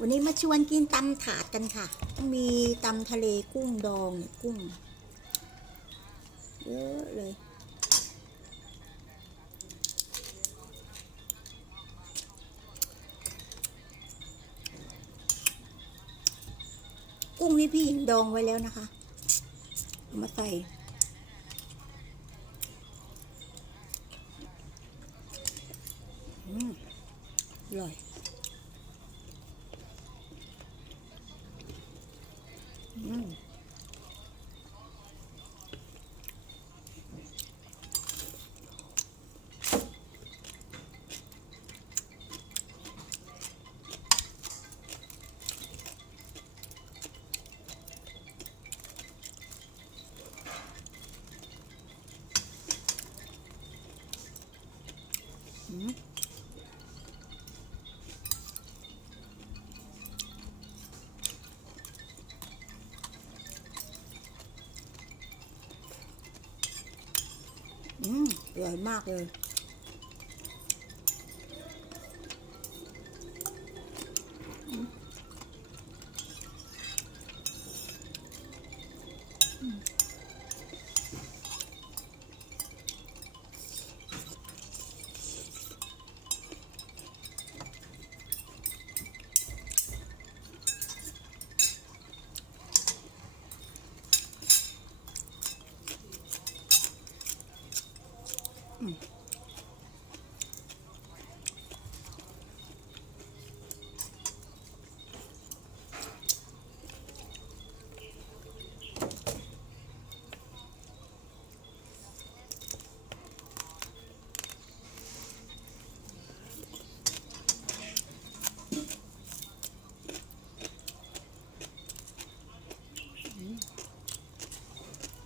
วันนี้มาชวนกินตำถาดกันค่ะมีตำทะเลกุ้งดองเนี่ยกุ้งเยอะเลยกุ้งนี่พี่หญิงดองไว้แล้วนะคะมาใส่อร่อยอร่อยมากเลย